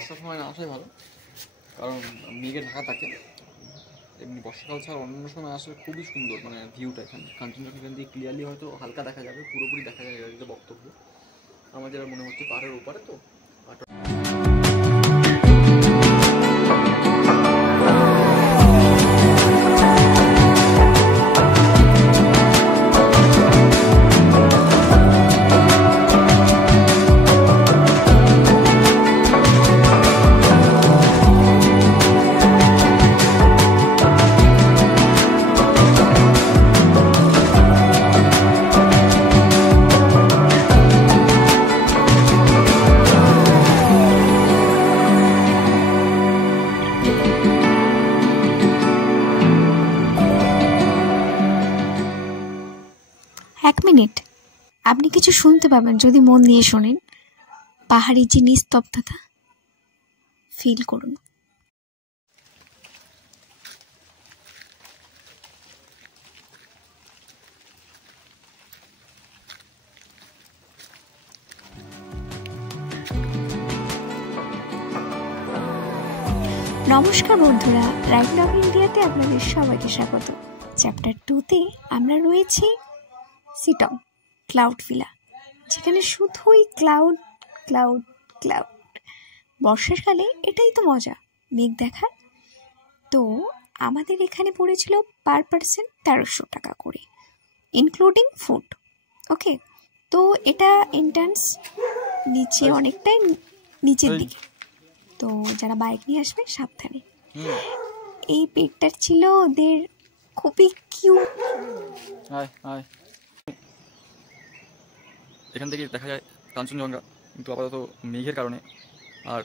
বর্ষার সময় না আসাই ভালো, কারণ মেঘে ঢাকা থাকে। এমনি বর্ষাকাল ছাড়া অন্য সময় আসলে খুবই সুন্দর, মানে ভিউটা এখানে কাঞ্চনজঙ্ঘা এখান দিয়ে ক্লিয়ারলি হয়তো হালকা দেখা যাবে, পুরোপুরি দেখা যাবে এটা বক্তব্য। আমার যেটা মনে হচ্ছে পাহাড়ের ওপারে তো এক মিনিট, আপনি কিছু শুনতে পাবেন যদি মন দিয়ে শোনেন। পাহাড়ি যে নিস্তব্ধতা ফিল করুন। নমস্কার বন্ধুরা, রাইড অফ ইন্ডিয়াতে আপনাদের সবাইকে স্বাগত। চ্যাপ্টার 2-তে আমরা রয়েছি সিটং ক্লাউড ভিলা, যেখানে শুধুই ক্লাউড ক্লাউড ক্লাউড। বর্ষাকালে এটাই তো মজা, মেঘ দেখার। তো আমাদের এখানে পড়েছিল পার পার্সন 1300 টাকা করে, ইনক্লুডিং ফুড। ওকে, তো এটা এন্ট্রান্স নিচে অনেকটাই নিচের দিকে, তো যারা বাইক নিয়ে আসবে সাবধানে। এই পেটটা ছিল ওদের খুবই কিউট। এখান থেকে দেখা যায় কাঞ্চনজঙ্ঘা, কিন্তু আপাতত মেঘের কারণে আর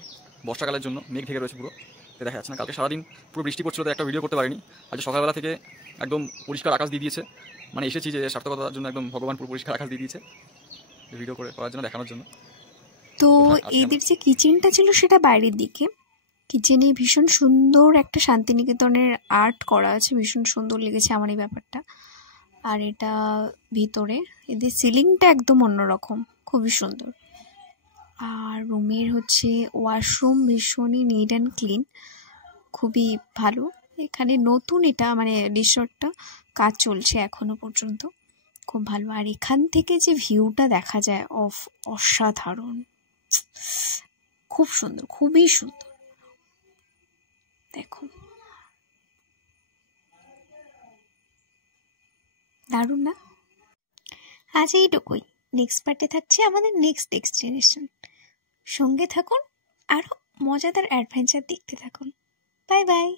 বর্ষাকালের জন্য মেঘ ঢেকে রয়েছে, পুরো দেখা যাচ্ছে না। কালকে সারাদিন পুরো বৃষ্টি পড়ছিল, তো একটা ভিডিও করতে পারিনি। আজ সকালবেলা থেকে একদম পরিষ্কার আকাশ দিয়ে দিয়েছে, মানে এসেছি যে সার্থকতার জন্য একদম ভগবান পুরো পরিষ্কার আকাশ দিয়ে দিয়েছে ভিডিও করার জন্য, দেখানোর জন্য। তো এদের যে কিচেনটা ছিল সেটা বাইরের দিকে। কিচেনে ভীষণ সুন্দর একটা শান্তিনিকেতনের আর্ট করা আছে, ভীষণ সুন্দর লেগেছে আমার এই ব্যাপারটা। আর এটা ভিতরে এদের সিলিংটা একদম অন্যরকম, খুবই সুন্দর। আর রুমের হচ্ছে ওয়াশরুম ভীষণই নিট অ্যান্ড ক্লিন, খুবই ভালো। এখানে নতুন এটা মানে রিসর্টটা কাজ চলছে এখনো পর্যন্ত, খুব ভালো। আর এখান থেকে যে ভিউটা দেখা যায় অসাধারণ, খুব সুন্দর, খুবই সুন্দর। দেখো, দারুণ না? আজ এইটুকুই। নেক্সট পার্টে থাকছে আমাদের নেক্সট ডেস্টিনেশন। সঙ্গে থাকুন, আরও মজাদার অ্যাডভেঞ্চার দেখতে থাকুন। Bye bye.